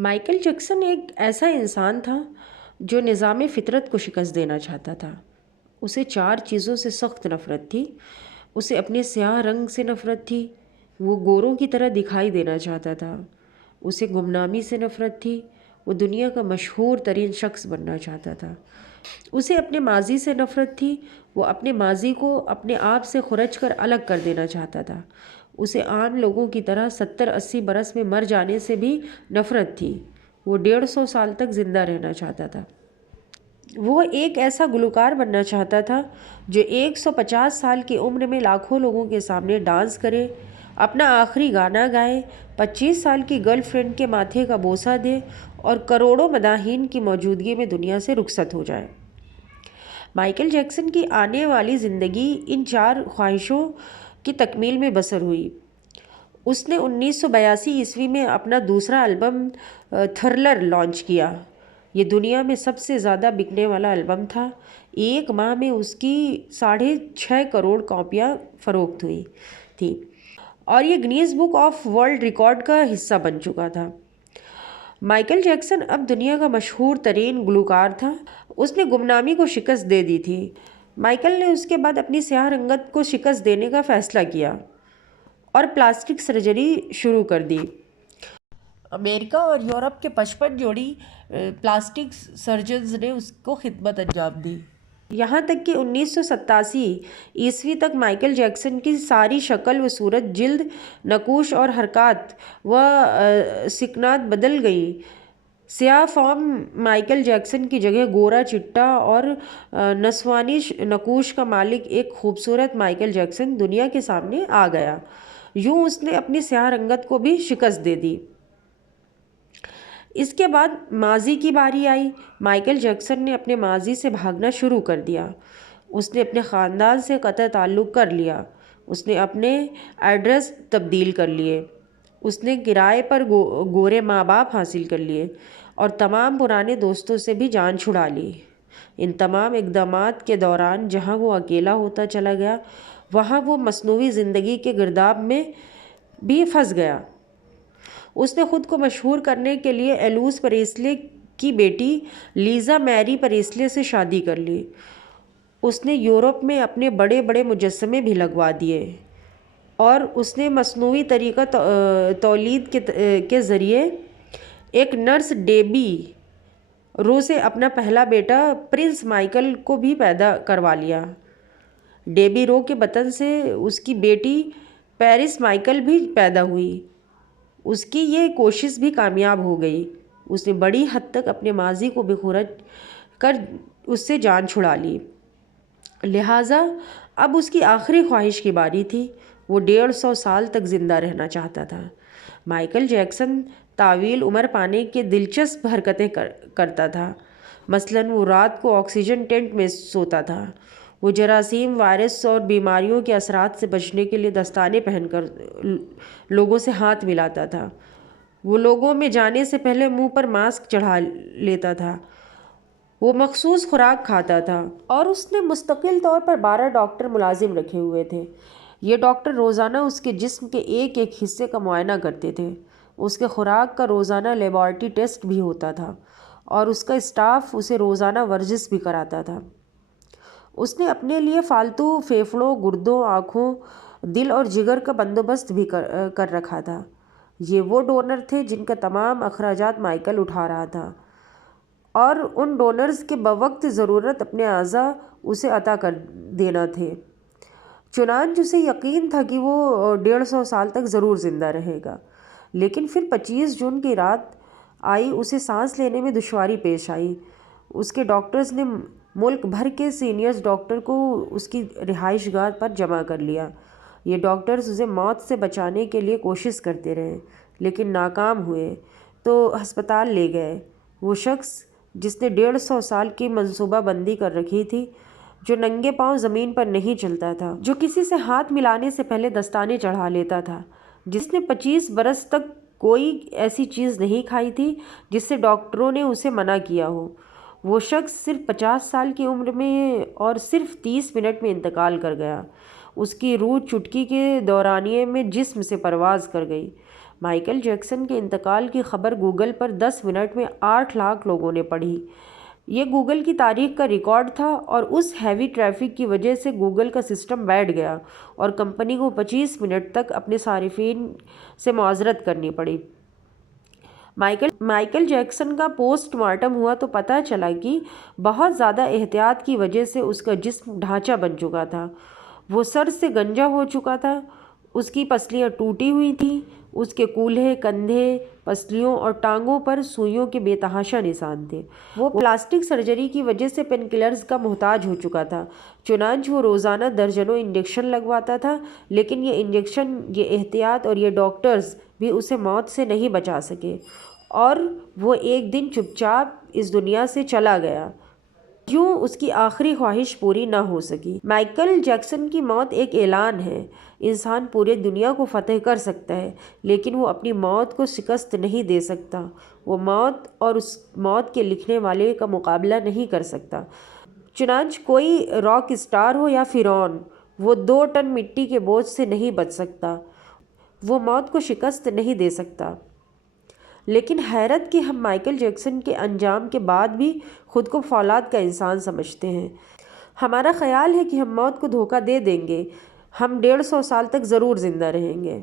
Michael Jackson ایک ایسا انسان تھا جو نظام فطرت کو شکست دینا چاہتا تھا۔ اسے 4 چیزوں سے سخت نفرت تھی۔ اسے اپنے سیاہ رنگ سے نفرت تھی، وہ گوروں کی طرح دکھائی دینا چاہتا تھا۔ اسے گمنامی سے نفرت تھی، وہ دنیا کا مشہور ترین شخص بننا چاہتا تھا۔ اسے اپنے ماضی سے نفرت تھی، وہ اپنے ماضی کو اپنے آپ سے خرچ کر الگ کر دینا چاہتا تھا۔ اسے عام لوگوں کی طرح 70-80 برس میں مر جانے سے بھی نفرت تھی، وہ 150 سال تک زندہ رہنا چاہتا تھا۔ وہ ایک ایسا گلوکار بننا چاہتا تھا جو 150 سال کی عمر میں لاکھوں لوگوں کے سامنے ڈانس کرے، اپنا آخری گانا گائے، 25 سال کی گرل فرینڈ کے ماتھے کا بوسہ دے اور کروڑوں مداحین کی موجودگی میں دنیا سے رخصت ہو جائے۔ مائیکل جیکسن کی آنے والی زندگی ان 4 خواہشوں کی تکمیل میں بسر ہوئی۔ اس نے 1982 میں اپنا دوسرا البم تھرلر لانچ کیا۔ یہ دنیا میں سب سے زیادہ بکنے والا البم تھا۔ 1 ماہ میں اس کی 6.5 کروڑ کاپیاں فروخت ہوئی تھیں اور یہ Guinness book of world record کا حصہ بن چکا تھا۔ مائیکل جیکسن اب دنیا کا مشہور ترین گلوکار تھا۔ اس نے گمنامی کو شکست دے دی تھی۔ مائیکل نے اس کے بعد اپنی سیاہ رنگت کو شکست دینے کا فیصلہ کیا اور پلاسٹک سرجری شروع کر دی۔ امریکہ اور یورپ کے 55 جوڑی پلاسٹک سرجنز نے اس کو خدمت انجام دی۔ یہاں تک کہ 1987 تک مائیکل جیکسن کی ساری شکل و صورت، جلد، نقوش اور حرکات و سکنات بدل گئی۔ سیاہ فام مائیکل جیکسن کی جگہ گورا، چٹا اور نسوانی نقوش کا مالک ایک خوبصورت مائیکل جیکسن دنیا کے سامنے آ گیا۔ یوں اس نے اپنی سیاہ رنگت کو بھی شکست دے دی۔ اس کے بعد ماضی کی باری آئی۔ مائیکل جیکسن نے اپنے ماضی سے بھاگنا شروع کر دیا۔ اس نے اپنے خاندان سے قطع تعلق کر لیا۔ اس نے اپنے ایڈریس تبدیل کر لیے۔ اس نے کرائے پر گورے ماں باپ حاصل کر لیے اور تمام پرانے دوستوں سے بھی جان چھڑا لی۔ ان تمام اقدامات کے دوران جہاں وہ اکیلا ہوتا چلا گیا، وہاں وہ مصنوعی زندگی کے گرداب میں بھی پھنس گیا۔ اس نے خود کو مشہور کرنے کے لیے ایلوس پریسلے کی بیٹی لیزا میری پریسلے سے شادی کر لی۔ اس نے یورپ میں اپنے بڑے بڑے مجسمے بھی لگوا دیے اور اس نے مصنوعی طریقہ تولید کے ذریعے ایک نرس ڈیبی رو سے اپنا پہلا بیٹا پرنس مائیکل کو بھی پیدا کروا لیا۔ ڈیبی رو کے بطن سے اس کی بیٹی پیرس مائیکل بھی پیدا ہوئی۔ اس کی یہ کوشش بھی کامیاب ہو گئی۔ اس نے بڑی حد تک اپنے ماضی کو بھی خرچ کر اس سے جان چھڑا لی۔ لہٰذا اب اس کی آخری خواہش کی باری تھی۔ وہ 150 سال تک زندہ رہنا چاہتا تھا۔ مائیکل جیکسن طویل عمر پانے کے دلچسپ حرکتیں کرتا تھا۔ مثلاً وہ رات کو آکسیجن ٹینٹ میں سوتا تھا۔ وہ جراثیم، وائرس اور بیماریوں کے اثرات سے بچنے کے لیے دستانے پہن کر لوگوں سے ہاتھ ملاتا تھا۔ وہ لوگوں میں جانے سے پہلے منہ پر ماسک چڑھا لیتا تھا۔ وہ مخصوص خوراک کھاتا تھا اور اس نے مستقل طور پر 12 ڈاکٹر ملازم رکھے ہوئے تھے۔ یہ ڈاکٹر روزانہ اس کے جسم کے ایک ایک حصے کا معائنہ کرتے تھے۔ اس کے خوراک کا روزانہ لیبارٹری ٹیسٹ بھی ہوتا تھا اور اس کا اسٹاف اسے روزانہ ورزش بھی کراتا تھا۔ اس نے اپنے لیے فالتو پھیپھڑوں، گردوں، آنکھوں، دل اور جگر کا بندوبست بھی کر رکھا تھا۔ یہ وہ ڈونر تھے جن کا تمام اخراجات مائیکل اٹھا رہا تھا اور ان ڈونرز کے بوقت ضرورت اپنے اعضاء اسے عطا کر دینا تھے۔ چنانچہ اسے یقین تھا کہ وہ 150 سال تک ضرور زندہ رہے گا۔ لیکن پھر 25 جون کی رات آئی، اسے سانس لینے میں دشواری پیش آئی۔ اس کے ڈاکٹرز نے ملک بھر کے سینئر ڈاکٹر کو اس کی رہائش گاہ پر جمع کر لیا۔ یہ ڈاکٹرز اسے موت سے بچانے کے لیے کوشش کرتے رہے لیکن ناکام ہوئے تو ہسپتال لے گئے۔ وہ شخص جس نے 150 سال کی منصوبہ بندی کر رکھی تھی، جو ننگے پاؤں زمین پر نہیں چلتا تھا، جو کسی سے ہاتھ ملانے سے پہلے دستانے چڑھا لیتا تھا، جس نے 25 برس تک کوئی ایسی چیز نہیں کھائی تھی جس سے ڈاکٹروں نے اسے منع کیا ہو، وہ شخص صرف 50 سال کی عمر میں اور صرف 30 منٹ میں انتقال کر گیا۔ اس کی روح چٹکی کے دورانیے میں جسم سے پرواز کر گئی۔ مائیکل جیکسن کے انتقال کی خبر گوگل پر 10 منٹ میں 8 لاکھ لوگوں نے پڑھی۔ یہ گوگل کی تاریخ کا ریکارڈ تھا اور اس ہیوی ٹریفک کی وجہ سے گوگل کا سسٹم بیٹھ گیا اور کمپنی کو 25 منٹ تک اپنے صارفین سے معذرت کرنی پڑی۔ مائیکل جیکسن کا پوسٹ مارٹم ہوا تو پتہ چلا کہ بہت زیادہ احتیاط کی وجہ سے اس کا جسم ڈھانچہ بن چکا تھا۔ وہ سر سے گنجا ہو چکا تھا، اس کی پسلیاں ٹوٹی ہوئی تھیں، اس کے کولہے، کندھے، پسلیوں اور ٹانگوں پر سوئیوں کے بے تحاشا نشان تھے۔ وہ پلاسٹک سرجری کی وجہ سے پین کلرز کا محتاج ہو چکا تھا، چنانچہ وہ روزانہ درجنوں انجیکشن لگواتا تھا، لیکن یہ انجیکشن، یہ احتیاط اور یہ ڈاکٹرز بھی اسے موت سے نہیں بچا سکے، اور وہ ایک دن چپ چاپ اس دنیا سے چلا گیا۔ یوں اس کی آخری خواہش پوری نہ ہو سکی۔ مائیکل جیکسن کی موت ایک اعلان ہے۔ انسان پورے دنیا کو فتح کر سکتا ہے، لیکن وہ اپنی موت کو شکست نہیں دے سکتا۔ وہ موت اور اس موت کے لکھنے والے کا مقابلہ نہیں کر سکتا۔ چنانچہ کوئی راک اسٹار ہو یا فرعون، وہ 2 ٹن مٹی کے بوجھ سے نہیں بچ سکتا۔ وہ موت کو شکست نہیں دے سکتا۔ لیکن حیرت کہ ہم مائیکل جیکسن کے انجام کے بعد بھی خود کو فولاد کا انسان سمجھتے ہیں۔ ہمارا خیال ہے کہ ہم موت کو دھوکہ دے دیں گے، ہم 150 سال تک ضرور زندہ رہیں گے۔